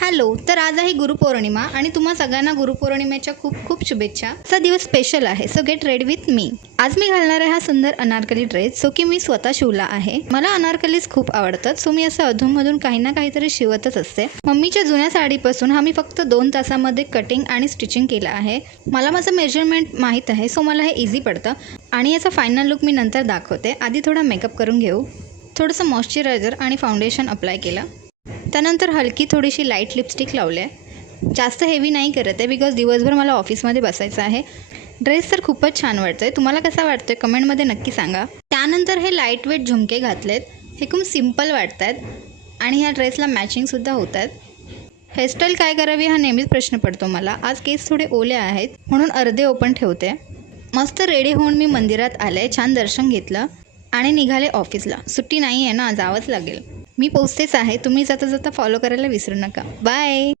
Hello, तर आज आहे गुरुपौर्णिमा आणि तुम्हा सगळ्यांना गुरुपौर्णिमेच्या खूप खूप शुभेच्छा. आजचा दिवस स्पेशल आहे, so get ready with me. आज मी घालणार आहे हा सुंदर अनारकली ड्रेस, जो की मी स्वतः शिवला आहे. मला अनारकलीज खूप आवडतात, सो मी असं अधूनमधून काही ना काहीतरी शिवतच असते. मम्मीच्या जुन्या साडीपासून हा मी फक्त 2 तासामध्ये कटिंग आणि स्टिचिंग केलं आहे. मला माझं मेजरमेंट माहीत आहे, सो मला हे इझी पडतं आणि याचा फायनल लुक मी नंतर दाखवते. आधी थोडा मेकअप करून घेऊ. थोडंसं मॉइश्चरायझर आणि फाउंडेशन अप्लाय केलं. त्यानंतर हलकी थोडीशी लाईट लिपस्टिक लावली आहे. जास्त हेवी नाही करत आहे, बिकॉज दिवसभर मला ऑफिसमध्ये बसायचं आहे. ड्रेस तर खूपच छान वाटतं आहे. तुम्हाला कसा वाटतो आहे कमेंटमध्ये नक्की सांगा. त्यानंतर हे लाईट वेट झुमके घातलेत. हे खूप सिम्पल वाटत आहेत आणि ह्या ड्रेसला मॅचिंगसुद्धा होत आहेत. हेअरस्टाईल काय करावी हा नेहमीच प्रश्न पडतो मला. आज केस थोडे ओले आहेत म्हणून अर्धे ओपन ठेवते. मस्त रेडी होऊन मी मंदिरात आले, छान दर्शन घेतलं आणि निघाले ऑफिसला. सुट्टी नाही आहे ना, जावंच लागेल. मी पोचतेच आहे. तुम्ही जाता जाता फॉलो करायला विसरू नका. बाय.